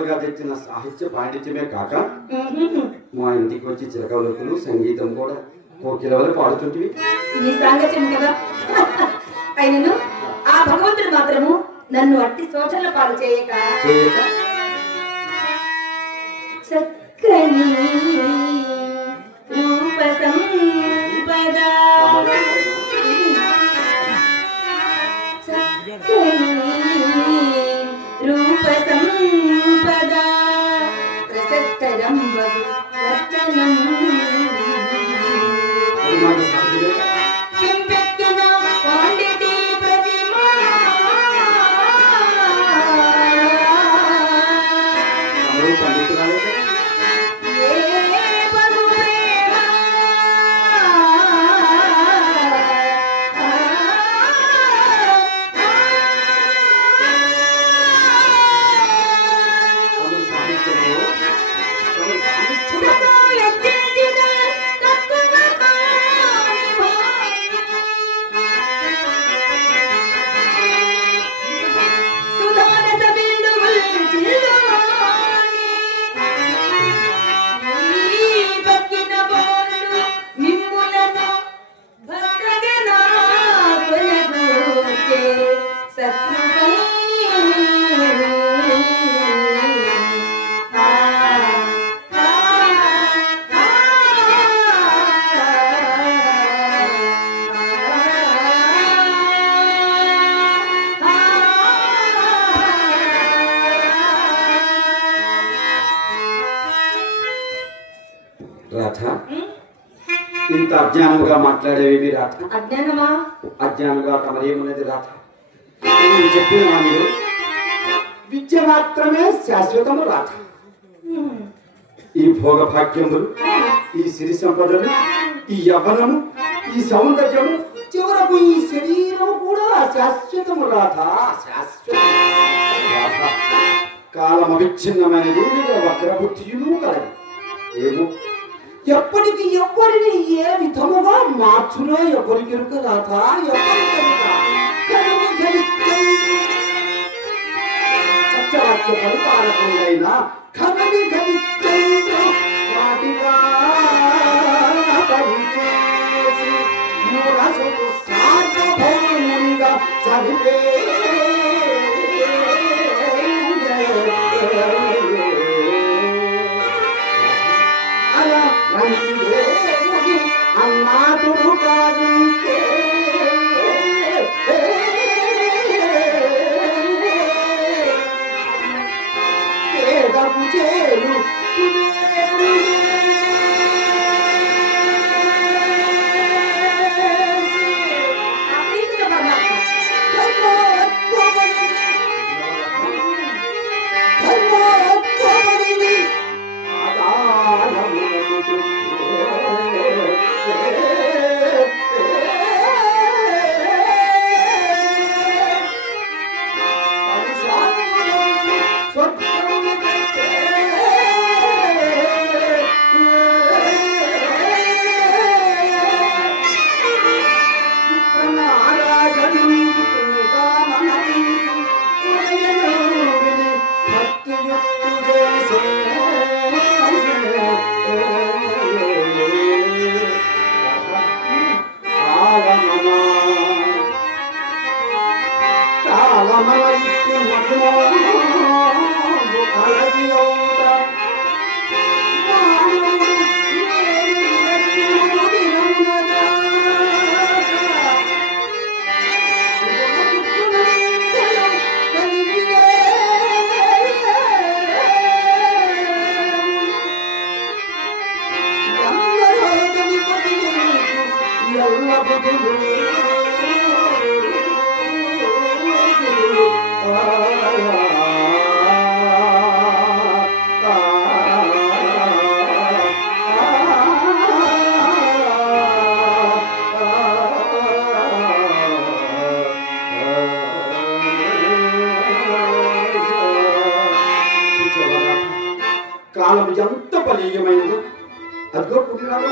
చుట్టుపక్కలుగా తెచ్చిన సాహిత్య పాండిత్యమే కాక మా ఇంటికి వచ్చి చిరకవలకులు సంగీతం కూడా కోకిలవలు పాడుతుంటివి. నీ సాంగత్యం కదా. అయినను ఆ భగవంతుడు మాత్రము నన్ను అట్టి శోచనల పాలు చేయక చక్కని రూప సంపద రూప సంపద ప్రశస్తరంబగు రత్నం పింపెక్కిన పాండితి ప్రతిమా రాధ, ఇంత అజ్ఞానముగా మాట్లాడేవి రాధ. అజ్ఞానమా? అజ్ఞానంగా తమరేమున్నది రాధ. చెప్పిన మీరు విద్య మాత్రమే శాశ్వతము రాధ. ఈ భోగ భాగ్యములు, ఈ సిరి సంపదలు, ఈ యవ్వనము, ఈ సౌందర్యము, చివరకు ఈ శరీరము కూడా శాశ్వతము రాధ. శాశ్వతం రాధ. కాలం అవిచ్ఛిన్నమైనది, వక్రబుద్ధియులు కలదు. ఏమో ఎప్పటికి ఎవరిని ఏ విధముగా మార్చులో ఎవరికి ఎరుక రాధ. సత్యవాక్య పరిపాలకుడైన కనవి గవిచంద్ర వాటిగా పరిచేసి మురసుకు సార్వభౌమునిగా చదివే అలా రంజిదేవుని అన్నాదుడు కాదుంటే పేదకు చేరు కాలము ఎంత బలీయమైనది. అదిగో పుడిరాడు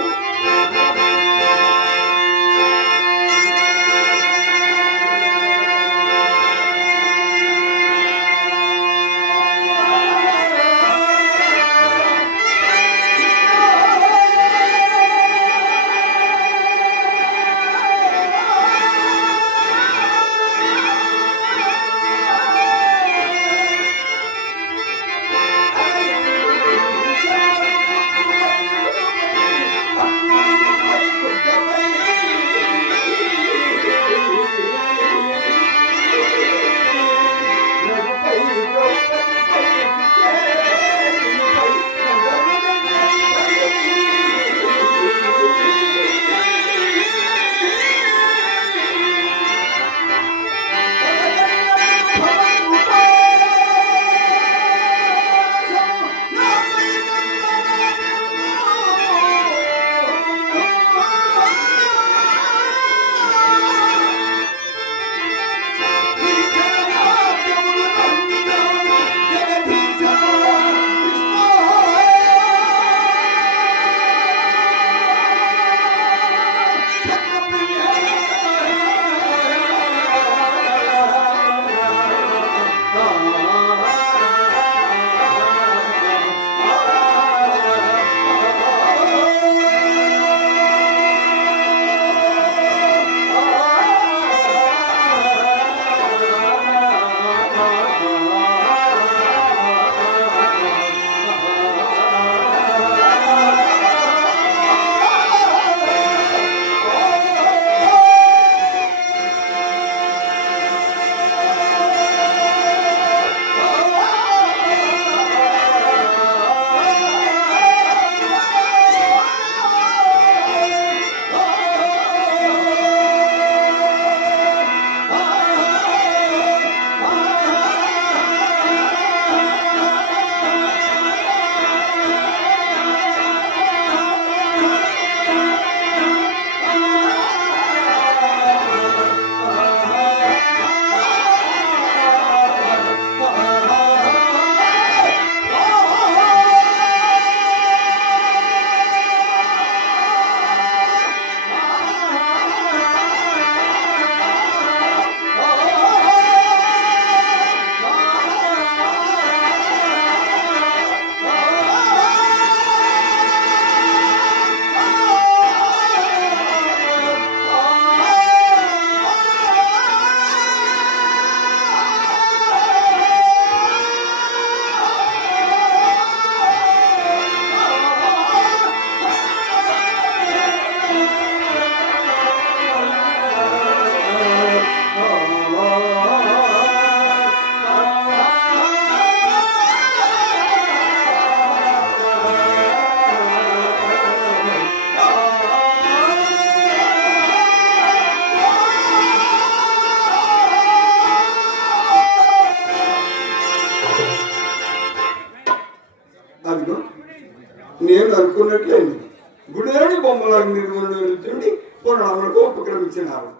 పురాణములకు ఉపక్రమించినారు.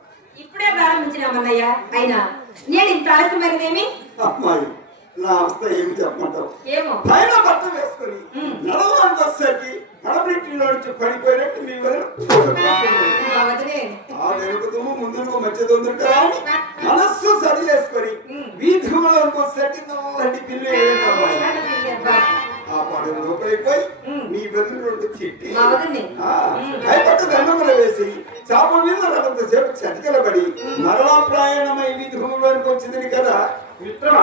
ఇప్పుడే ప్రారంభించినామన్నయ్య. అయినా నేను ఇంత ఆలస్యమైనదేమి? అమ్మాయి, నా అవస్థ ఏమి చెప్పమంటావు? ఏమో పైన బట్ట వేసుకొని నడవడానికి వచ్చేసరికి నడబెట్టిలో నుంచి పడిపోయినట్టు మీ మా వదిలే ఆ వెనుకదుము ముందుకు మధ్య తొందరగా అని మనస్సు సరి చేసుకొని వీధులకు వచ్చేసరికి నల్లని పిల్లి ఆ పాడు లోపలిపోయి మీ వెన్ను తిట్టి మా వదిలే భయపడ్డ దండములు వేసి చాప మీద రకంతసేపు చతికిలబడి మరలా ప్రయాణమై వీధులోనికి వచ్చింది కదా మిత్రమా,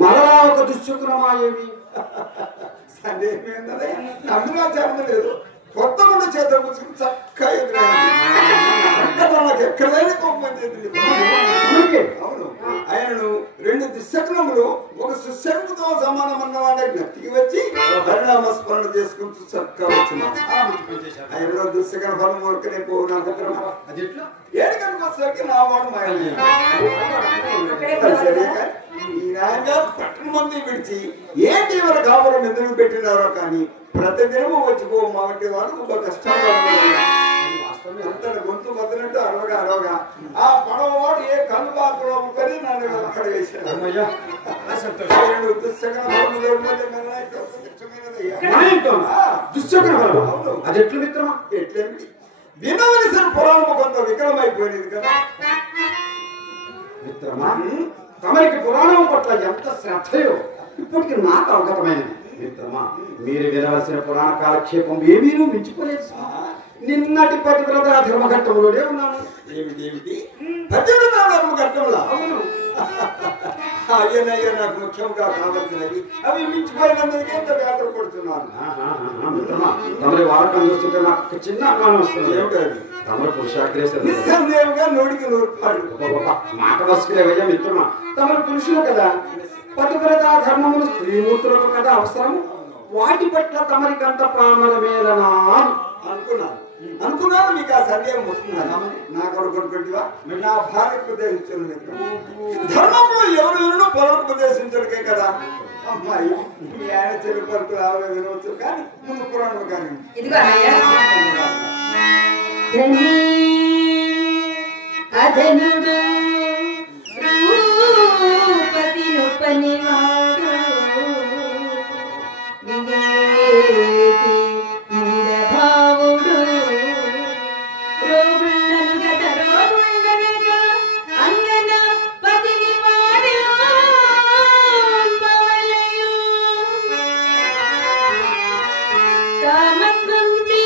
మరలా ఒక దుశ్శకునమాయేమి? సందేహం ఏంటంటే నమ్మినా చెప్పలేదు. కొత్త ముందు చేత కూర్చుని చక్కగా ఎదురైంది. నాకు ఎక్కడైనా కోపం చేసింది. అవును, ఆయనను 2 దుశ్శకునములు ఒక సుశకుతో సమానమన్న వాడే గట్టికి వచ్చి పరిణామ స్మరణ చేసుకుంటూ చక్కగా వచ్చినాడు. ఆయనలో దుశ్శకన ఫలం ఊరికనే పోవు. నా దగ్గర అది ఎట్లా? ఏడుకనికి వచ్చేసరికి నా వాడు మాయ ఈ నాయనగారు పట్టణ మంది విడిచి ఏంటి ఎవరు కాపురం ఎందుకు పెట్టినారో కానీ ప్రతిదినము వచ్చిపో మావంటి వాళ్ళు ఒక కష్టంగా అంతటి గొంతు వదిలినట్టు అరవగా ఆ పడవవాడు ఏ కళ్ళు బాకులో కొని నన్ను అక్కడ వేశాడు. అది ఎట్లు మిత్రమా? ఎట్లేమిటి వినవలసిన పురాణము కొంత వికలమైపోయినది కదా మిత్రమా, తమరికి పురాణం పట్ల ఎంత శ్రద్ధయో ఇప్పటికి నాకు అవగతమైనది. మిత్రమా, మీరు వినవలసిన పురాణ కాలక్షేపం ఏమీనూ మించిపోలేదు. నిన్నటి పతివ్రత ధర్మఘట్టంలోనే ఉన్నాను. ఏమిటి పతివ్రత ధర్మఘట్టంలో? అవును. అయ్యనయ్యో, నాకు ముఖ్యంగా కావాల్సినవి అవి మించిపోయినందుకే ఎంత వ్యాధులు పడుతున్నాను. మిత్రమా, తమరి వాడకం చూస్తుంటే నాకు ఒక చిన్న అనుమానం వస్తుంది. ఏమిటది? తమరు పురుషాగ్రేసరి. నిస్సందేహంగా 100కి 100 మాట వసుకులేవయ్యా మిత్రమా. తమరు పురుషులు కదా, పతివ్రత ధర్మములు స్త్రీమూర్తులకు కదా అవసరం. వాటి పట్ల తమరికంత ప్రాణమేలనా అనుకున్నాను. మీకు ఆ సందేహం వస్తుందా? నాకు కొనుక్కుంటువా? నా భార్యకు ఉపదేశించను. ధర్మంలో ఎవరు పొలకు ఉపదేశించడికే కదా. అమ్మాయి, మీ ఆయన చెడు పరుకు రావాలి వినవచ్చు కానీ ముందు పురాణం కానీ ఇదిగో అన్నయ్య. అదనుడు రూపసి ఉపనివాడు వివేకి మూఢభావుడు రోగుండనుగ రోగుండనగా అంగన పతిని వాడు పవలయు కామంగంసి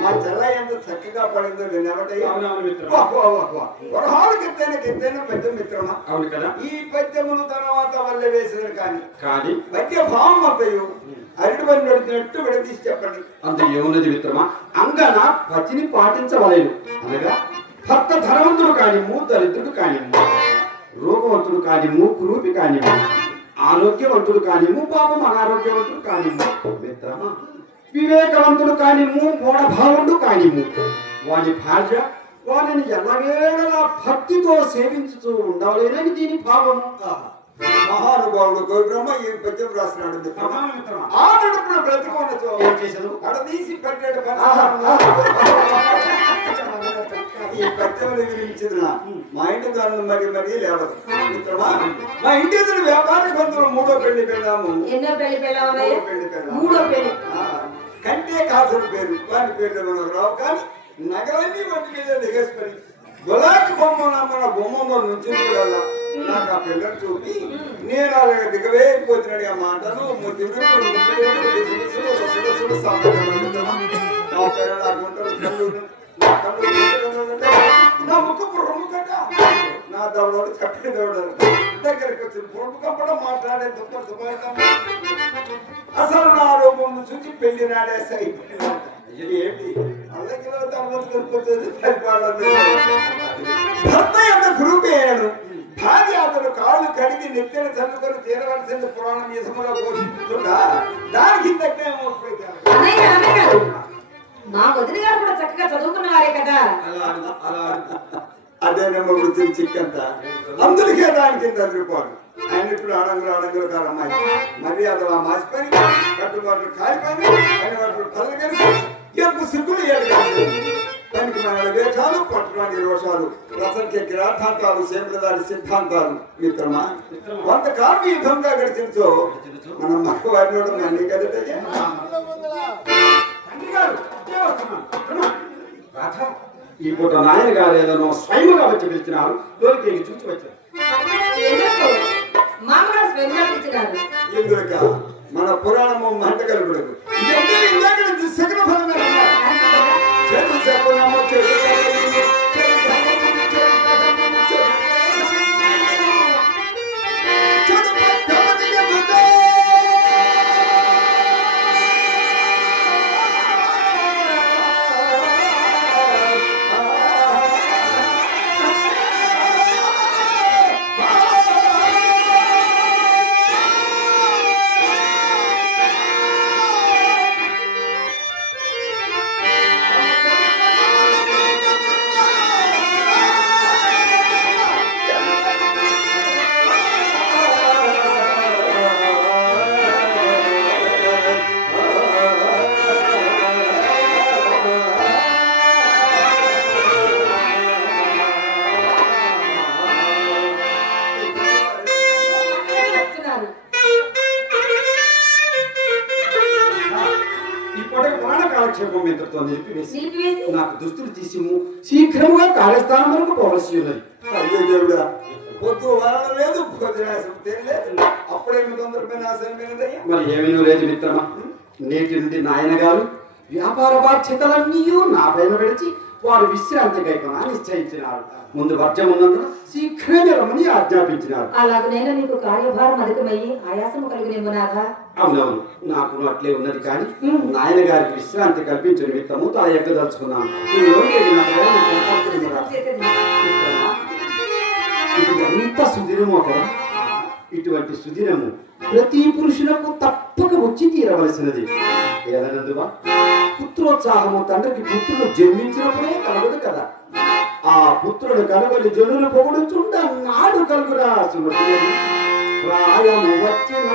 మా చెల్ల ఎంత చక్కగా పడిందో అవునవును మిత్రమా. ఎత్తైన పద్యం మిత్రమా. అవును కదా. ఈ పద్యమును తర్వాత వల్ల వేసిన కానీ పద్య భావం అంతయు అరటి పని నడిచినట్టు విడదీసి చెప్పండి. అంత ఏమున్నది మిత్రమా? అంగన పతిని పాటించవలేను అనగా భర్త ధనవంతుడు కానిమ్ము, దరిద్రుడు కానిమ్ము, రూపవంతుడు కానిమ్ము, కురూపి కానిమ్ము, ఆరోగ్యవంతుడు కానిమ్ము, పాపం అనారోగ్యవంతుడు కానిమ్ము, మిత్రమా వివేకవంతుడు కానిమ్ము, మూఢభావుడు కానిమ్ము, వాని భార్య వారిని ఎల్లవేళలా భక్తితో సేవించుతూ ఉండవలేనని దీని భావము. మహానుభావుడు గోబ్రహ్మ ఈ పద్యం రాసినాడు. ఆ నడుపున బ్రతుకోనచో అడదీసి పట్టాడు. ఈ పద్యములు వినిపించిన మా ఇంటి దాన్ని మరి లేవదు మిత్రమా. మా ఇంటి ఎదురు వ్యాపార బంధువులు 3వ పెళ్లి పెళ్ళాము. ఎన్నో పెళ్లి పెళ్ళాము? 3వ పెళ్లి. కంటే కాసుడు పేరు వారి పేర్లు మనకు రావు కానీ నగలన్నీ వాటి మీద దిగేసుకొని గులాబీ బొమ్మ మన బొమ్మలో నుంచి చూడాల. నాకు ఆ పిల్లలు చూపి నేను అలాగ దిగవేయకపోతున్నాడు. ఆ మాటలు నా ముక్కు రొమ్ము కట్ట నా దవడాడు చప్పి దవడాడు దగ్గరికి వచ్చి రొమ్ము కంపడం మాట్లాడే అసలు నా రూపం చూసి పెళ్లి నాడేసాయి. ఏంటి అల్లకిలో తరగతి భర్త యొక్క గురువు అయ్యాడు. భార్య అతను కాళ్ళు కడిగి నెత్తిన చల్లుకొని తీరవలసిన పురాణం యశములో పోషిస్తుందా దానికి తగ్గ మా వదిన గారు కూడా చక్కగా చదువుకున్న వారే కదా. అదేనేమో వృత్తి చిక్కంత అందుకే దానికి తదిరిపోడు. ఆయన ఇప్పుడు ఆడంగులు కారు అమ్మాయి మర్యాదలా మాసిపోయి కట్టుబాట్లు కాలిపోయి పని వాటి పనులు కలిసి ఎరుపు సిగ్గులు పనికి మన వేషాలు పట్టడానికి రోషాలు రసంకే కిరార్థాంతాలు సేంద్రదారి సిద్ధాంతాలు మిత్రమా కొంతకాలం ఈ యుద్ధంగా గడిచించో మనం మక్క వారిని అన్ని కదటయ్యా. ఈ పూట నాయన గారు ఏదైనా స్వయంగా వచ్చి పిలిచినారు. లోనికి చూసి వచ్చారు. మామగారు స్వయంగా పిలిచినారు. ఎందుక మన పురాణము మంట కలుపుడకు సకల ఫలమే చెడు చెప్పనామో చెడు నాకు దుస్తులు తీసి శీఘ్రముగా కార్యస్థానం వరకు పోవలసి ఉన్నది. అయ్యో దేవుడా పొద్దు వరణ లేదు భోజనాశం తెలియలేదు అప్పుడేమి తొందరమైన ఆశయమైనదయ్యా. మరి ఏమీ లేదు మిత్రమా. నేటి నుండి నాయన గారు వ్యాపార బాధ్యతలన్నీ నా పైన పెడిచి వారు విశ్రాంతి కైకొన నిశ్చయించినారు. ముందు వర్జం ఉన్నందున శీఘ్రమే రమ్మని ఆజ్ఞాపించినారు. అలాగనైనా నీకు కార్యభారం అధికమయ్యి ఆయాసము కలిగినేమో నాగా. అవునవును నాకు అట్లే ఉన్నది. కానీ నాయన గారికి విశ్రాంతి కల్పించిన నిమిత్తము తా ఎక్కదలుచుకున్నాను. ఇది ఎంత సుదినమో కదా. ఇటువంటి సుదినము ప్రతి పురుషులకు తప్పక వచ్చి తీరవలసినది. ఏదనందువా పుత్రోత్సాహము తండ్రికి పుత్రుడు జన్మించినప్పుడే కలగదు కదా. ఆ పుత్రుడు కనుగొని జనులు పొగుడుచుండ నాడు కలుగురా సుమతి ప్రాయము వచ్చిన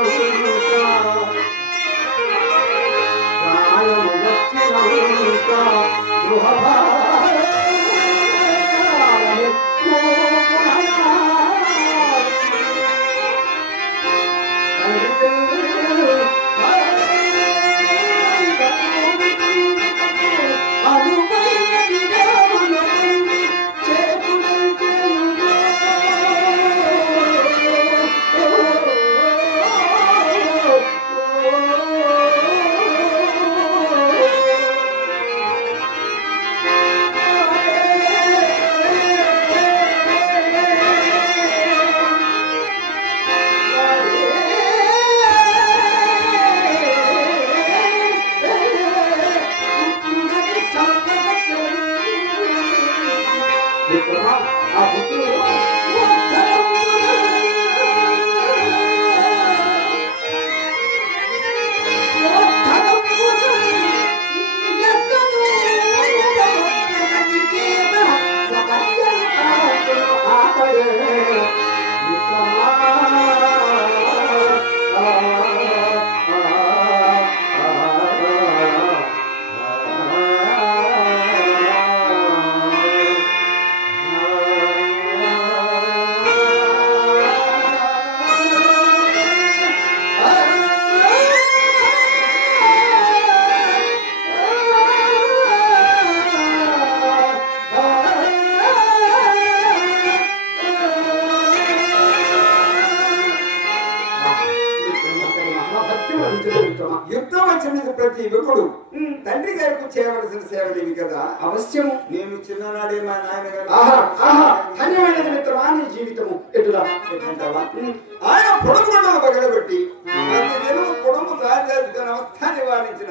యుద్ధం వచ్చినది ప్రతి యువకుడు తండ్రి గారికి చేయవలసిన సేవలేవి కదా. అవశ్యము. నేను చిన్ననాడే మా నాయన గారు ధన్యమైన మిత్రమా నీ జీవితము ఎటులా ఆయన పొడుగుండలు పగలబెట్టి ప్రతి దినం పొడుగు తయారు చేసుకుని అవస్థ నివారించిన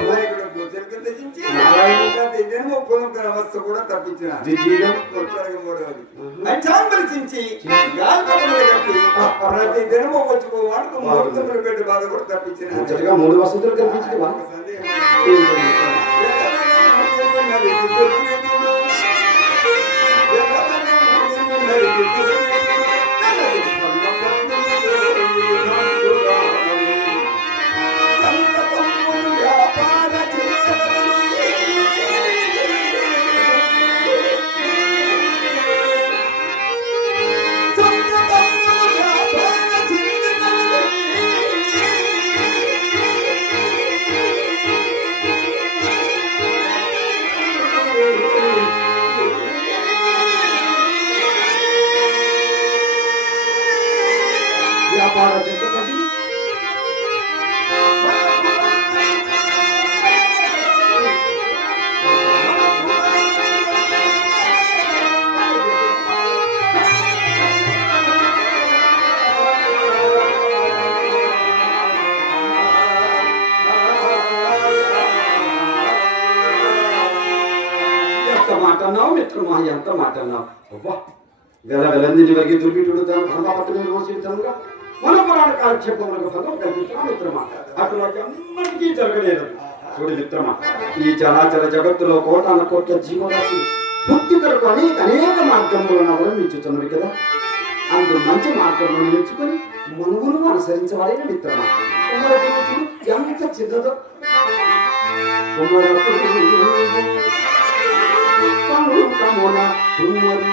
నాయకుడు తప్పించి నారాయణ. ప్రతి జన్మ పునః అవస్థ కూడా తప్పించిన దివ్యం. పరిచించి గాలిపటములు కట్టి ప్రతి జన్మ వచ్చుకోవాడు ముహూర్తములు పెట్టి బాధ కూడా తప్పించిన ముచ్చటగా 3 వసతులు కల్పించవా? వ్యాపార జగత్తుపతి ఎంత మాట అన్నావు మిత్రమా, ఎంత మాట అన్నావు. అవ్వా వెలందిని వరకు దుర్బిటుడు తన ధర్మపత్ని రోజుగా మన పురాణ కాలక్షేపములకు ఫలం కల్పించిన మిత్రమా, అటు ఎన్నటికీ జరగలేదు. చూడు మిత్రమా, ఈ చరాచర జగత్తులో కోటాన కోట్ల జీవరాశి ముక్తి కొరకు అనేక మార్గంలో అవలంబించుతున్నవి కదా. అందు మంచి మార్గంలో ఎంచుకొని మనుగును అనుసరించవాలైన మిత్రమా. చూడు ఎంత చిన్నదో. కుమ్మరపు పంకమున కుమ్మరి